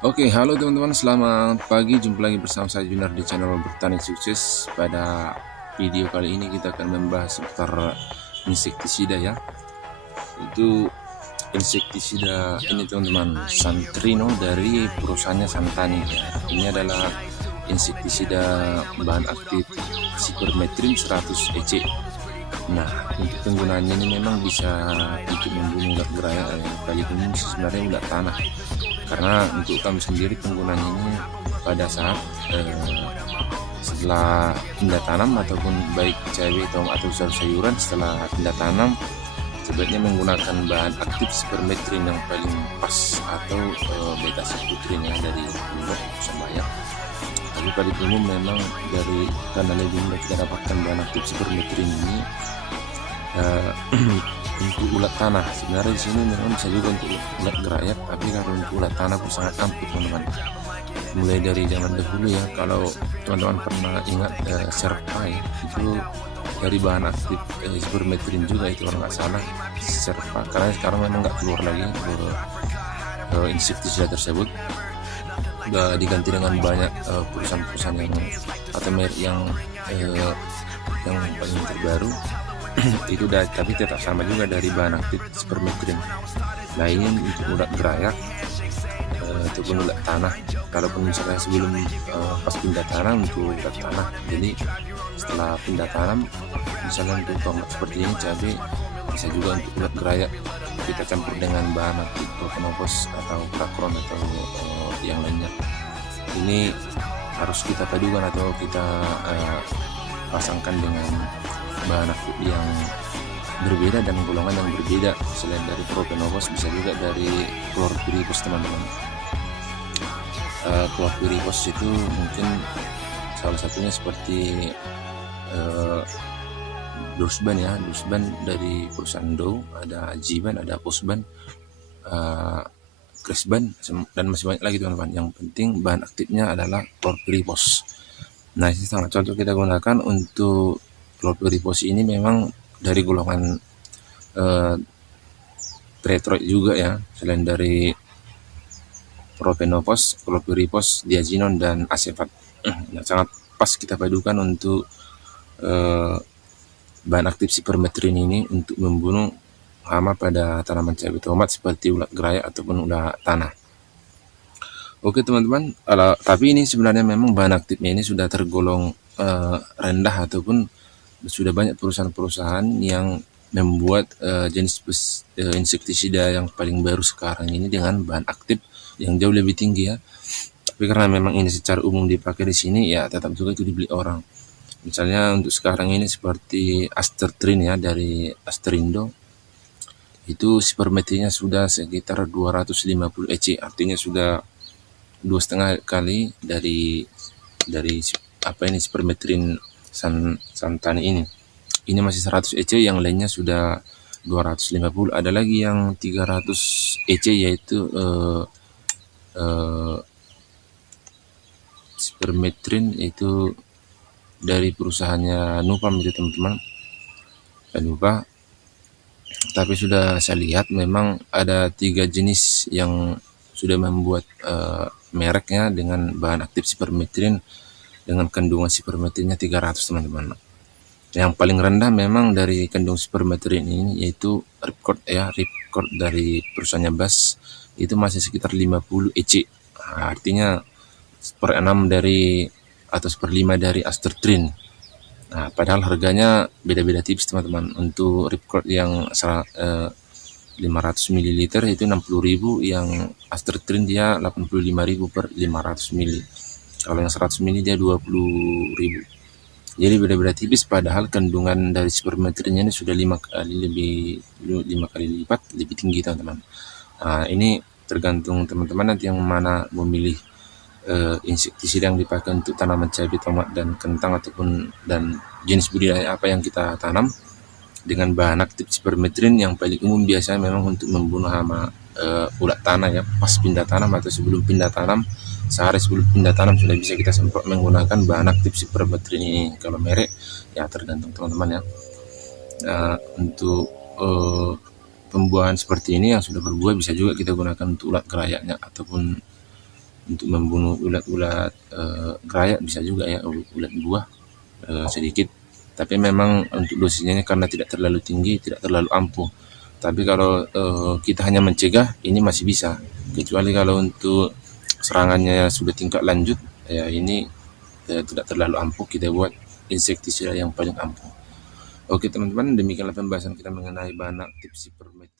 Oke, halo teman-teman, selamat pagi. Jumpa lagi bersama saya Junar di channel Bertani Sukses. Pada video kali ini kita akan membahas seputar insektisida ya. Itu insektisida ini teman-teman, Santrino dari perusahaannya Santani ya. Ini adalah insektisida bahan aktif Cypermethrin 100 EC. Nah, untuk penggunaannya ini memang bisa untuk membunuh ulat geraya yang paling umum sebenarnya ulat tanah. Karena untuk kami sendiri penggunaannya ini pada saat setelah pindah tanam ataupun baik cabai atau sayuran setelah pindah tanam sebaiknya menggunakan bahan aktif spermetrin yang paling pas atau beta siputrin ya dari Bulog sama ya. Tapi pada umum memang dari karena lebih mudah kita dapatkan bahan aktif spermetrin ini uh, untuk ulat tanah. Sebenarnya di sini memang bisa juga untuk ulat gerayak, tapi kalau untuk ulat tanah pun sangat ampuh teman-teman. Mulai dari zaman dahulu ya, kalau teman-teman pernah ingat serpa ya, itu dari bahan aktif spermetrin juga itu kalau nggak salah serpa, karena sekarang memang nggak keluar lagi insektisida tersebut. Udah diganti dengan banyak perusahaan-perusahaan yang atau merek yang paling terbaru itu udah, tapi tetap sama juga dari bahan aktif spermetrin. Nah ini untuk ulat gerayak ataupun ulat tanah, kalaupun misalnya sebelum pas pindah tanam untuk ulat tanah, jadi setelah pindah tanam misalnya untuk tomat seperti ini, cabai, bisa juga untuk ulat gerayak kita campur dengan bahan aktif propanopos atau prakron atau yang lainnya. Ini harus kita padukan atau kita pasangkan dengan bahan aktif yang berbeda dan golongan yang berbeda. Selain dari propanopos bisa juga dari chlorpyrifos teman-teman. Chlorpyrifos itu mungkin salah satunya seperti Dursban ya, Dursban dari perusahaan Dow, ada Jiban, ada Posban, Cresban, dan masih banyak lagi teman-teman. Yang penting bahan aktifnya adalah chlorpyrifos. Nah ini sangat cocok kita gunakan untuk chlorpyrifos ini, memang dari golongan Tretroid juga ya, selain dari propanopos, chlorpyrifos, diazinon, dan asefat. Nah, sangat pas kita padukan untuk bahan aktif spermetrin ini untuk membunuh hama pada tanaman cabai tomat seperti ulat gerayak ataupun ulat tanah. Oke teman-teman, tapi ini sebenarnya memang bahan aktifnya ini sudah tergolong rendah, ataupun sudah banyak perusahaan-perusahaan yang membuat jenis insektisida yang paling baru sekarang ini dengan bahan aktif yang jauh lebih tinggi ya. Tapi karena memang ini secara umum dipakai di sini, ya tetap juga itu dibeli orang. Misalnya untuk sekarang ini seperti Astertrin ya dari Asterindo, itu spermetrinya sudah sekitar 250 EC, artinya sudah 2,5 kali dari apa ini spermetrin Santani ini. Ini masih 100 EC, yang lainnya sudah 250. Ada lagi yang 300 EC, yaitu spermetrin itu dari perusahaannya Nupam itu teman-teman, lupa. Tapi sudah saya lihat memang ada 3 jenis yang sudah membuat mereknya dengan bahan aktif spermetrin dengan kandungan spermetrinnya 300 teman-teman. Yang paling rendah memang dari kandung spermetrin ini yaitu Ripcord ya, Ripcord dari perusahaannya BAS, itu masih sekitar 50 EC. Nah, artinya per 6 dari atau per 5 dari Astertrin. Nah, padahal harganya beda-beda tipis teman-teman. Untuk Ripcord yang 500 ml itu 60.000, yang Astertrin dia 85.000 per 500 ml. Kalau yang 100 ml dia 20.000. Jadi beda-beda tipis, padahal kandungan dari spermetrinnya ini sudah 5 kali lipat lebih tinggi teman-teman. Nah, ini tergantung teman-teman nanti yang mana memilih insektisida yang dipakai untuk tanaman cabai, tomat, dan kentang, ataupun dan jenis budidaya apa yang kita tanam dengan bahan aktif spermetrin yang paling umum biasanya memang untuk membunuh hama ulat tanah ya, pas pindah tanam atau sebelum pindah tanam. Sehari sebelum pindah tanam sudah bisa kita semprot menggunakan bahan aktif spermetrin ini. Kalau merek ya tergantung teman-teman ya. Untuk pembuahan seperti ini yang sudah berbuah bisa juga kita gunakan untuk ulat gerayaknya ataupun untuk membunuh ulat-ulat gerayak bisa juga ya, ulat buah sedikit. Tapi memang untuk dosisnya karena tidak terlalu tinggi, tidak terlalu ampuh. Tapi kalau kita hanya mencegah, ini masih bisa. Kecuali kalau untuk serangannya sudah tingkat lanjut, ya ini tidak terlalu ampuh, kita buat insektisida yang paling ampuh. Oke teman-teman, demikianlah pembahasan kita mengenai bahan aktif sipermetrine.